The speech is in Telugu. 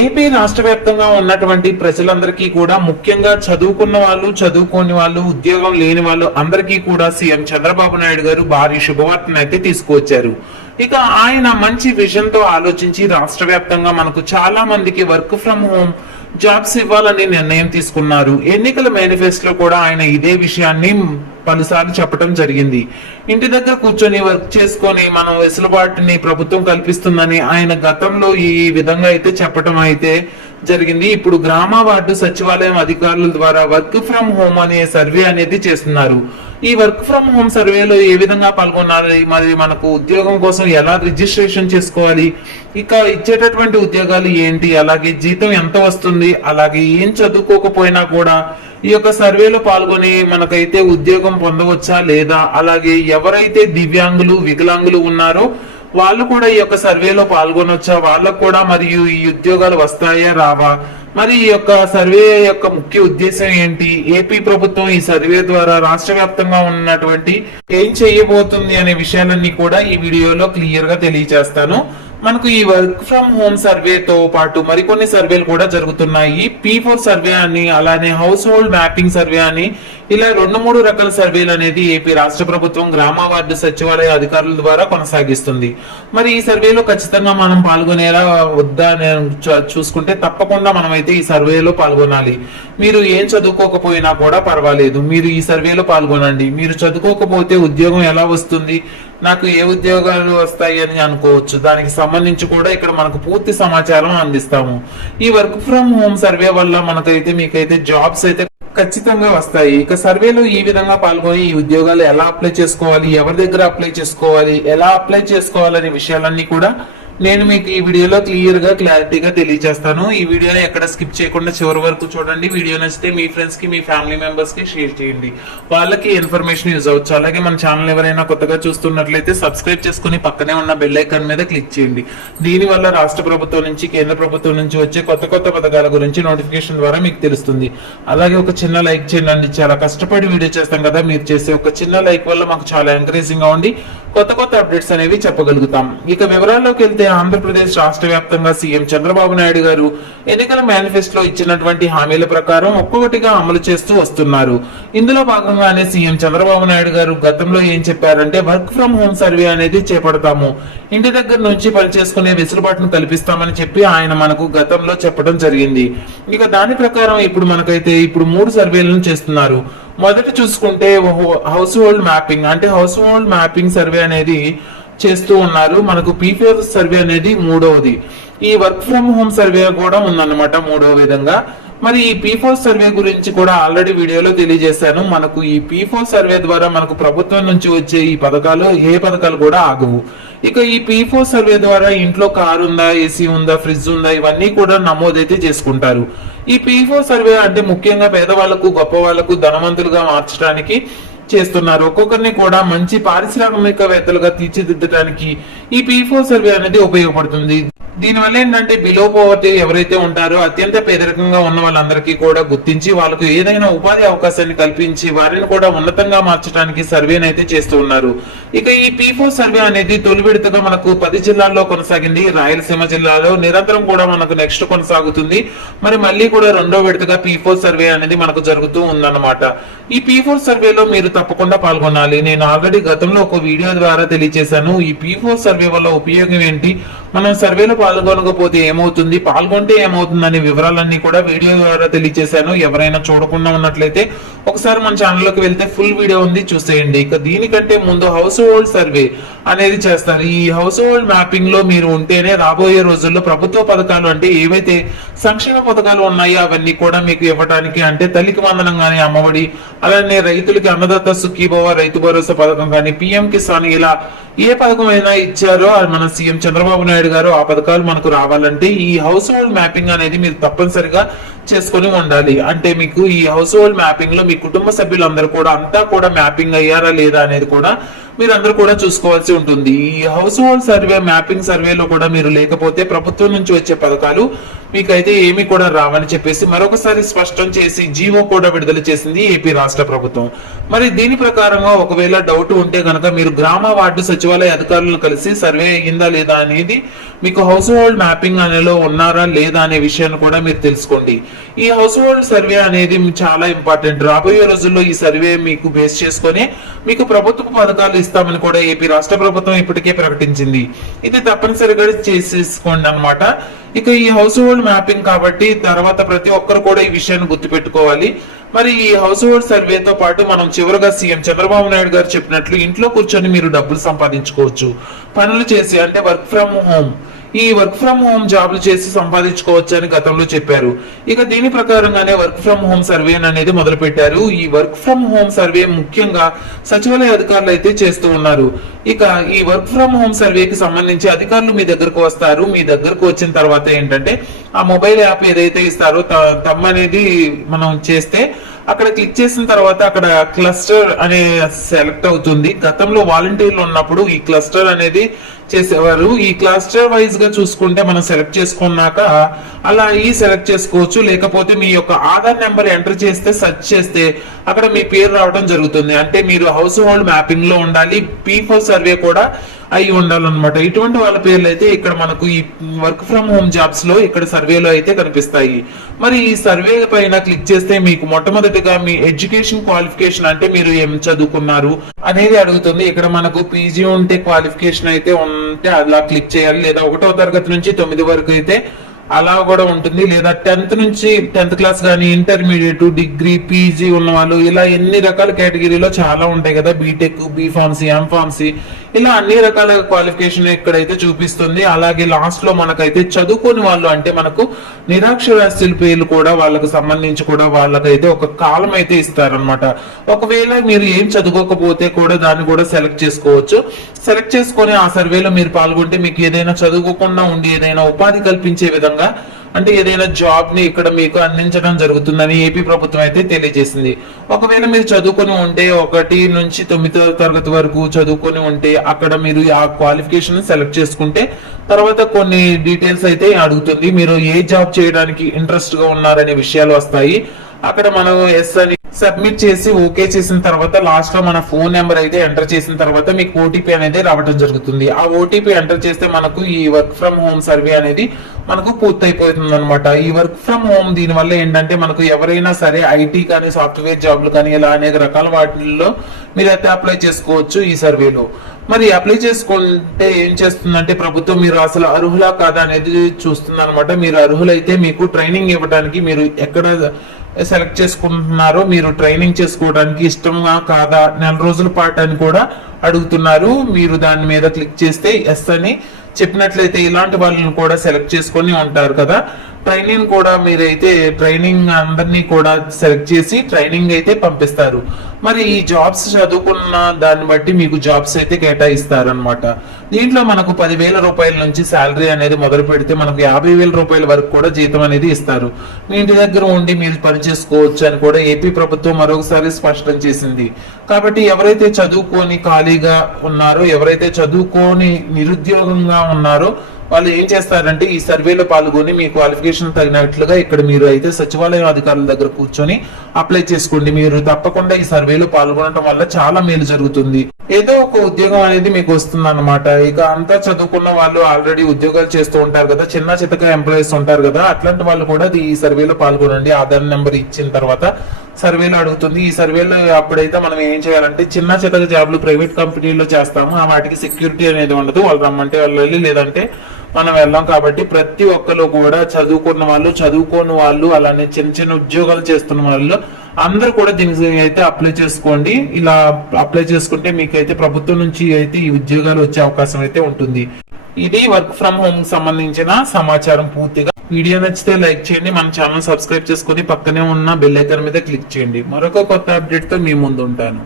ఏపీ రాష్ట్ర వ్యాప్తంగా ఉన్నటువంటి ప్రజలందరికీ కూడా ముఖ్యంగా చదువుకున్న వాళ్ళు చదువుకోని వాళ్ళు ఉద్యోగం లేని వాళ్ళు అందరికీ కూడా సీఎం చంద్రబాబు నాయుడు గారు భారీ శుభవార్తను అయితే తీసుకువచ్చారు. ఇక ఆయన మంచి విజన్ తో ఆలోచించి రాష్ట్ర వ్యాప్తంగా మనకు చాలా మందికి వర్క్ ఫ్రం హోమ్ జాబ్స్ ఇవ్వాలని నిర్ణయం తీసుకున్నారు. ఎన్నికల మేనిఫెస్టోలో కూడా ఆయన ఇదే విషయాన్ని పలుసార్లు చెప్పడం జరిగింది. ఇంటి దగ్గర కూర్చొని వర్క్ చేసుకొని మనం వెసులుబాటుని ప్రభుత్వం కల్పిస్తుందని ఆయన గతంలో ఈ విధంగా అయితే చెప్పడం అయితే జరిగింది. ఇప్పుడు గ్రామ వార్డు సచివాలయం అధికారుల ద్వారా వర్క్ ఫ్రం హోమ్ అనే సర్వే అనేది చేస్తున్నారు. ఈ వర్క్ ఫ్రం హోమ్ సర్వేలో ఏ విధంగా పాల్గొనాలి, మరి మనకు ఉద్యోగం కోసం ఎలా రిజిస్ట్రేషన్ చేసుకోవాలి, ఇక ఇచ్చేటటువంటి ఉద్యోగాలు ఏంటి, అలాగే జీతం ఎంత వస్తుంది, అలాగే ఏం చదువుకోకపోయినా కూడా ఈ యొక్క సర్వేలో పాల్గొని మనకైతే ఉద్యోగం పొందవచ్చా లేదా, అలాగే ఎవరైతే దివ్యాంగులు వికలాంగులు ఉన్నారో వాళ్ళు కూడా ఈ యొక్క సర్వేలో పాల్గొనొచ్చా, వాళ్ళకు కూడా మరియు ఈ ఉద్యోగాలు వస్తాయా రావా, మరి ఈ యొక్క సర్వే యొక్క ముఖ్య ఉద్దేశం ఏంటి, ఏపీ ప్రభుత్వం ఈ సర్వే ద్వారా రాష్ట్ర వ్యాప్తంగా ఉన్నటువంటి ఏం చేయబోతుంది అనే విషయాలన్నీ కూడా ఈ వీడియోలో క్లియర్ గా తెలియజేస్తాను. మనకు ఈ వర్క్ ఫ్రం హోమ్ సర్వేతో పాటు మరికొన్ని సర్వేలు కూడా జరుగుతున్నాయి. P4 సర్వే అని, అలానే హౌస్ హోల్డ్ మ్యాపింగ్ సర్వే అని, ఇలా 2-3 రకాల సర్వేలు అనేది ఏపీ రాష్ట్ర ప్రభుత్వం గ్రామ వార్డు సచివాలయ అధికారుల ద్వారా కొనసాగిస్తుంది. మరి ఈ సర్వేలో ఖచ్చితంగా మనం పాల్గొనేలా వద్దా చూసుకుంటే తప్పకుండా మనం అయితే ఈ సర్వేలో పాల్గొనాలి. మీరు ఏం చదువుకోకపోయినా కూడా పర్వాలేదు, మీరు ఈ సర్వేలో పాల్గొనండి. మీరు చదువుకోకపోతే ఉద్యోగం ఎలా వస్తుంది, నాకు ఏ ఉద్యోగాలు వస్తాయి అని అనుకోవచ్చు. దానికి సంబంధించి కూడా ఇక్కడ మనకు పూర్తి సమాచారం అందిస్తాము. ఈ వర్క్ ఫ్రం హోమ్ సర్వే వల్ల మనకైతే మీకైతే జాబ్స్ అయితే ఖచ్చితంగా వస్తాయి. ఇక సర్వేలో ఈ విధంగా పాల్గొని ఈ ఉద్యోగాలు ఎలా అప్లై చేసుకోవాలి, ఎవరి దగ్గర అప్లై చేసుకోవాలి, ఎలా అప్లై చేసుకోవాలనే విషయాలన్నీ కూడా నేను మీకు ఈ వీడియోలో క్లియర్ గా క్లారిటీగా తెలియజేస్తాను. ఈ వీడియోని ఎక్కడ స్కిప్ చేయకుండా చివరి వరకు చూడండి. వీడియో నచ్చితే మీ ఫ్రెండ్స్ కి, మీ ఫ్యామిలీ మెంబర్స్ కి షేర్ చేయండి, వాళ్ళకి ఇన్ఫర్మేషన్ యూజ్ అవ్వచ్చు. అలాగే మన ఛానల్ ఎవరైనా కొత్తగా చూస్తున్నట్లయితే సబ్స్క్రైబ్ చేసుకుని పక్కనే ఉన్న బెల్ ఐకాన్ మీద క్లిక్ చేయండి. దీని వల్ల రాష్ట్ర ప్రభుత్వం నుంచి, కేంద్ర ప్రభుత్వం నుంచి వచ్చే కొత్త కొత్త పథకాల గురించి నోటిఫికేషన్ ద్వారా మీకు తెలుస్తుంది. అలాగే ఒక చిన్న లైక్ చేయండి. చాలా కష్టపడి వీడియో చేస్తాం కదా, మీరు చేసే ఒక చిన్న లైక్ వల్ల మాకు చాలా ఎంకరేజింగ్ గా ఉండి కొత్త కొత్త అప్డేట్స్ అనేవి చెప్పగలుగుతాం. ఇక వివరాల్లోకి వెళ్తే ఆంధ్రప్రదేశ్ రాష్ట్ర వ్యాప్తంగా సీఎం చంద్రబాబు నాయుడు గారు ఎన్నికల మేనిఫెస్టోలో ఇచ్చినటువంటి హామీల ప్రకారం ఒక్కొక్కటిగా అమలు చేస్తూ వస్తున్నారు. ఇందులో భాగంగానే సీఎం చంద్రబాబు నాయుడు గారు గతంలో ఏం చెప్పారంటే వర్క్ ఫ్రం హోమ్ సర్వే అనేది చేపడతాము, ఇంటి దగ్గర నుంచి పనిచేసుకునే వెసులుబాటును కల్పిస్తామని చెప్పి ఆయన మనకు గతంలో చెప్పడం జరిగింది. ఇక దాని ప్రకారం ఇప్పుడు మనకైతే 3 సర్వేలను చేస్తున్నారు. మొదట చూసుకుంటే హౌస్ హోల్డ్ మ్యాపింగ్, అంటే హౌస్ హోల్డ్ మ్యాపింగ్ సర్వే అనేది చేస్తూ ఉన్నారు. మనకు P4 సర్వే అనేది మూడవది. ఈ వర్క్ ఫ్రం హోమ్ సర్వే కూడా ఉందన్నమాట మూడవ విధంగా. మరి ఈ P4 సర్వే గురించి కూడా ఆల్రెడీ వీడియోలో తెలియజేశాను. మనకు ఈ P4 సర్వే ద్వారా మనకు ప్రభుత్వం నుంచి వచ్చే ఈ పథకాలు ఏ పథకాలు కూడా ఆగవు. ఇక ఈ P4 సర్వే ద్వారా ఇంట్లో కారు ఉందా, ఏసీ ఉందా, ఫ్రిడ్జ్ ఉందా, ఇవన్నీ కూడా నమోదైతే చేసుకుంటారు. ఈ P4 సర్వే అంటే ముఖ్యంగా పేదవాళ్లకు, గొప్ప వాళ్లకు ధనవంతులుగా మార్చడానికి చేస్తున్నారు. ఒక్కొక్కరిని కూడా మంచి పారిశ్రామికవేత్తలుగా తీర్చిదిద్దడానికి ఈ P4 సర్వే అనేది ఉపయోగపడుతుంది. దీనివల్ల ఏంటంటే బిలో పోవర్టీ ఎవరైతే ఉంటారో అత్యంత పేదరికంగా ఉన్న వాళ్ళందరికీ కూడా గుర్తించి వాళ్ళకు ఏదైనా ఉపాధి అవకాశాన్ని కల్పించి వారిని కూడా ఉన్నతంగా మార్చడానికి సర్వేని అయితే చేస్తూ ఉన్నారు. ఇక ఈ P4 సర్వే అనేది తొలి విడతగా మనకు 10 జిల్లాల్లో కొనసాగింది. రాయలసీమ జిల్లాలో నిరంతరం కూడా మనకు నెక్స్ట్ కొనసాగుతుంది. మరి మళ్ళీ కూడా రెండో విడతగా P4 సర్వే అనేది మనకు జరుగుతూ ఉందన్నమాట. ఈ P4 సర్వేలో మీరు తప్పకుండా పాల్గొనాలి. నేను ఆల్రెడీ గతంలో ఒక వీడియో ద్వారా తెలియజేశాను. ఈ P4 సర్వే వల్ల ఉపయోగం ఏంటి, మనం సర్వేలో పాల్గొనకపోతే ఏమవుతుంది, పాల్గొంటే ఏమవుతుంది అనే వివరాలన్నీ కూడా వీడియో ద్వారా తెలియజేశాను. ఎవరైనా చూడకుండా ఉన్నట్లయితే ఒకసారి మన ఛానల్లోకి వెళ్తే ఫుల్ వీడియో ఉంది, చూసేయండి. ఇక దీనికంటే ముందు హౌస్ హోల్డ్ సర్వే అనేది చేస్తారు. ఈ హౌస్ హోల్డ్ మ్యాపింగ్ లో మీరు ఉంటేనే రాబోయే రోజుల్లో ప్రభుత్వ పథకాలు, అంటే ఏవైతే సంక్షేమ పథకాలు ఉన్నాయో అవన్నీ కూడా మీకు ఇవ్వడానికి, అంటే తల్లికి వందనం గానీ, అమ్మఒడి, అలానే రైతులకి అన్నదాత సుఖీభవ, రైతు భరోసా పథకం కానీ, PM కిసాన్, ఇలా ఏ పథకం అయినా ఇచ్చారో మన సీఎం చంద్రబాబు నాయుడు గారు ఆ పథకాలు మనకు రావాలంటే ఈ హౌస్ హోల్డ్ మ్యాపింగ్ అనేది మీరు తప్పనిసరిగా చేసుకుని ఉండాలి. అంటే మీకు ఈ హౌస్ హోల్డ్ మ్యాపింగ్ లో మీ కుటుంబ సభ్యులందరూ కూడా అంతా కూడా మ్యాపింగ్ అయ్యారా లేదా అనేది కూడా మీరందరూ కూడా చూసుకోవాల్సి ఉంటుంది. ఈ హౌస్ హోల్డ్ సర్వే మ్యాపింగ్ సర్వేలో కూడా మీరు లేకపోతే ప్రభుత్వం నుంచి వచ్చే పథకాలు మీకైతే ఏమీ కూడా రావని చెప్పేసి మరొకసారి స్పష్టం చేసి జీవో కూడా విడుదల చేసింది ఏపీ రాష్ట్ర ప్రభుత్వం. మరి దీని ప్రకారంగా ఒకవేళ డౌట్ ఉంటే కనుక మీరు గ్రామ వార్డు సచివాలయ అధికారులను కలిసి సర్వే అయ్యిందా లేదా అనేది, మీకు హౌస్ హోల్డ్ మ్యాపింగ్ అనేలో ఉన్నారా లేదా అనే విషయాన్ని కూడా మీరు తెలుసుకోండి. ఈ హౌస్ హోల్డ్ సర్వే అనేది చాలా ఇంపార్టెంట్. రాబోయే రోజుల్లో ఈ సర్వే మీకు బేస్ చేసుకొని మీకు ప్రభుత్వ పథకాలు ఇస్తామని కూడా ఏపీ రాష్ట్ర ప్రభుత్వం ఇప్పటికే ప్రకటించింది. ఇది తప్పనిసరిగా చేసేసుకోండి అన్నమాట. ఇక ఈ హౌస్ హోల్డ్ మ్యాపింగ్ కాబట్టి తర్వాత ప్రతి ఒక్కరు కూడా ఈ విషయాన్ని గుర్తుపెట్టుకోవాలి. మరి ఈ హౌస్ హోల్డ్ సర్వేతో పాటు మనం చివరిగా సీఎం చంద్రబాబు నాయుడు గారు చెప్పినట్లు ఇంట్లో కూర్చొని మీరు డబ్బులు సంపాదించుకోవచ్చు, పనులు చేసి, అంటే వర్క్ ఫ్రమ్ హోమ్, ఈ వర్క్ ఫ్రమ్ హోమ్ జాబ్లు చేసి సంపాదించుకోవచ్చు అని గతంలో చెప్పారు. ఇక దీని ప్రకారంగానే వర్క్ ఫ్రమ్ హోమ్ సర్వే అనేది మొదలు పెట్టారు. ఈ వర్క్ ఫ్రమ్ హోమ్ సర్వే ముఖ్యంగా సచివాలయ అధికారులు అయితే చేస్తూ ఉన్నారు. ఇక ఈ వర్క్ ఫ్రమ్ హోమ్ సర్వేకి సంబంధించి అధికారులు మీ దగ్గరకు వస్తారు. మీ దగ్గరకు వచ్చిన తర్వాత ఏంటంటే ఆ మొబైల్ యాప్ ఏదైతే ఇస్తారో తమ్ అనేది మనం చేస్తే అక్కడ క్లిక్ చేసిన తర్వాత అక్కడ క్లస్టర్ అనే సెలెక్ట్ అవుతుంది. గతంలో వాలంటీర్లు ఉన్నప్పుడు ఈ క్లస్టర్ అనేది చేసేవారు. ఈ క్లస్టర్ వైజ్ గా చూసుకుంటే మనం సెలెక్ట్ చేసుకున్నాక అలా సెలెక్ట్ చేసుకోవచ్చు. లేకపోతే మీ యొక్క ఆధార్ నెంబర్ ఎంటర్ చేస్తే సెర్చ్ చేస్తే అక్కడ మీ పేరు రావడం జరుగుతుంది. అంటే మీరు హౌస్ హోల్డ్ మ్యాపింగ్ లో ఉండాలి, P4 సర్వే కూడా అయి ఉండాలన్నమాట. ఇటువంటి వాళ్ళ పేర్లు అయితే ఇక్కడ మనకు ఈ వర్క్ ఫ్రమ్ హోమ్ జాబ్స్ లో ఇక్కడ సర్వేలో అయితే కనిపిస్తాయి. మరి ఈ సర్వే పైన క్లిక్ చేస్తే మీకు మొట్టమొదటిగా మీ ఎడ్యుకేషన్ క్వాలిఫికేషన్, అంటే మీరు ఏం చదువుకున్నారు అనేది అడుగుతుంది. ఇక్కడ మనకు పీజీ ఉంటే క్వాలిఫికేషన్ అయితే ఉంటే అలా క్లిక్ చేయాలి, లేదా 1వ తరగతి నుంచి 9 వరకు అయితే అలా కూడా ఉంటుంది, లేదా 10th నుంచి 10th క్లాస్ కానీ ఇంటర్మీడియట్, డిగ్రీ, పీజీ ఉన్న వాళ్ళు, ఇలా ఎన్ని రకాల కేటగిరీలో చాలా ఉంటాయి కదా, బీటెక్, బీఫార్మసీ, ఎంఫార్మసీ, ఇలా అన్ని రకాల క్వాలిఫికేషన్ ఇక్కడైతే చూపిస్తుంది. అలాగే లాస్ట్ లో మనకైతే చదువుకోని వాళ్ళు, అంటే మనకు నిరాక్షరాస్యుల పేర్లు కూడా వాళ్ళకు సంబంధించి కూడా వాళ్ళకైతే ఒక కాలం అయితే ఇస్తారనమాట. ఒకవేళ మీరు ఏం చదువుకోకపోతే కూడా దాన్ని కూడా సెలెక్ట్ చేసుకోవచ్చు. సెలెక్ట్ చేసుకొని ఆ సర్వేలో మీరు పాల్గొంటే మీకు ఏదైనా చదువుకోకుండా ఉండి ఏదైనా ఉపాధి కల్పించే విధంగా, అంటే ఏదైనా జాబ్ ని ఇక్కడ మీకు అందించడం జరుగుతుందని ఏపీ ప్రభుత్వం అయితే తెలియజేసింది. ఒకవేళ మీరు చదువుకొని ఉంటే 1 నుంచి 9వ తరగతి వరకు చదువుకొని ఉంటే అక్కడ మీరు ఆ క్వాలిఫికేషన్ సెలెక్ట్ చేసుకుంటే తర్వాత కొన్ని డీటెయిల్స్ అయితే అడుగుతుంది. మీరు ఏ జాబ్ చేయడానికి ఇంట్రెస్ట్ గా ఉన్నారనే విషయాలు వస్తాయి. అక్కడ మనం ఎస్ అని సబ్మిట్ చేసి ఓకే చేసిన తర్వాత లాస్ట్ లో మన ఫోన్ నెంబర్ అయితే ఎంటర్ చేసిన తర్వాత మీకు ఓటీపీ అనేది రావడం జరుగుతుంది. ఆ ఓటీపీ ఎంటర్ చేస్తే మనకు ఈ వర్క్ ఫ్రమ్ హోమ్ సర్వే అనేది మనకు పూర్తయిపోతుంది అనమాట. ఈ వర్క్ ఫ్రమ్ హోమ్ దీని వల్ల ఏంటంటే మనకు ఎవరైనా సరే ఐటీ కానీ, సాఫ్ట్వేర్ జాబ్లు కానీ, ఇలా అనేక రకాల వాటిల్లో మీరైతే అప్లై చేసుకోవచ్చు ఈ సర్వేలో. మరి అప్లై చేసుకుంటే ఏం చేస్తుందంటే ప్రభుత్వం మీరు అసలు అర్హులా కాదా అనేది చూస్తుంది అనమాట. మీరు అర్హులైతే మీకు ట్రైనింగ్ ఇవ్వడానికి, మీరు ఎక్కడ సెలెక్ట్ చేసుకుంటున్నారో, మీరు ట్రైనింగ్ చేసుకోవడానికి ఇష్టంగా కాదా, 4 రోజుల పాటు అని కూడా అడుగుతున్నారు. మీరు దాని మీద క్లిక్ చేస్తే ఎస్ అని చెప్పినట్లయితే ఇలాంటి వాళ్ళని కూడా సెలెక్ట్ చేసుకొని ఉంటారు కదా. ట్రైనింగ్ కూడా మీరైతే ట్రైనింగ్ అందరినీ కూడా సెలెక్ట్ చేసి ట్రైనింగ్ అయితే పంపిస్తారు. మరి ఈ జాబ్స్ చదువుకున్న దాన్ని బట్టి మీకు జాబ్స్ అయితే కేటాయిస్తారనమాట. దీంట్లో మనకు 10,000 రూపాయల నుంచి శాలరీ అనేది మొదలు పెడితే మనకు 50,000 రూపాయల వరకు కూడా జీతం అనేది ఇస్తారు. మీ ఇంటి దగ్గర ఉండి మీరు పని చేసుకోవచ్చు అని కూడా ఏపీ ప్రభుత్వం మరొకసారి స్పష్టం చేసింది. కాబట్టి ఎవరైతే చదువుకొని ఖాళీగా ఉన్నారో, ఎవరైతే చదువుకొని నిరుద్యోగంగా ఉన్నారో వాళ్ళు ఏం చేస్తారంటే ఈ సర్వేలో పాల్గొని మీ క్వాలిఫికేషన్ తగినట్లుగా ఇక్కడ మీరు అయితే సచివాలయం అధికారుల దగ్గర కూర్చొని అప్లై చేసుకోండి. మీరు తప్పకుండా ఈ సర్వేలో పాల్గొనడం వల్ల చాలా మేలు జరుగుతుంది. ఏదో ఒక ఉద్యోగం అనేది మీకు వస్తుంది అనమాట. ఇక అంతా చదువుకున్న వాళ్ళు ఆల్రెడీ ఉద్యోగాలు చేస్తూ ఉంటారు కదా, చిన్న చితక ఎంప్లాయీస్ ఉంటారు కదా, అట్లాంటి వాళ్ళు కూడా ఈ సర్వేలో పాల్గొనండి. ఆధార్ నెంబర్ ఇచ్చిన తర్వాత సర్వేలో అడుగుతుంది. ఈ సర్వేలో అప్పుడైతే మనం ఏం చేయాలంటే చిన్న చితక జాబ్లు ప్రైవేట్ కంపెనీలో చేస్తాము, ఆ వాటికి సెక్యూరిటీ అనేది ఉండదు. వాళ్ళు రమ్మంటే వాళ్ళు వెళ్ళి, లేదంటే మనం వెళ్ళాం. కాబట్టి ప్రతి ఒక్కరు కూడా చదువుకున్న వాళ్ళు, చదువుకోని వాళ్ళు, అలానే చిన్న చిన్న ఉద్యోగాలు చేస్తున్న వాళ్ళు అందరూ కూడా దీనికి అయితే అప్లై చేసుకోండి. ఇలా అప్లై చేసుకుంటే మీకైతే ప్రభుత్వం నుంచి అయితే ఈ ఉద్యోగాలు వచ్చే అవకాశం అయితే ఉంటుంది. ఇది వర్క్ ఫ్రమ్ హోమ్ సంబంధించిన సమాచారం పూర్తిగా. వీడియో నచ్చితే లైక్ చేయండి, మన ఛానల్ సబ్స్క్రైబ్ చేసుకొని పక్కనే ఉన్న బెల్ ఐకాన్ మీద క్లిక్ చేయండి. మరొక కొత్త అప్డేట్ తో మీ ముందు ఉంటాను.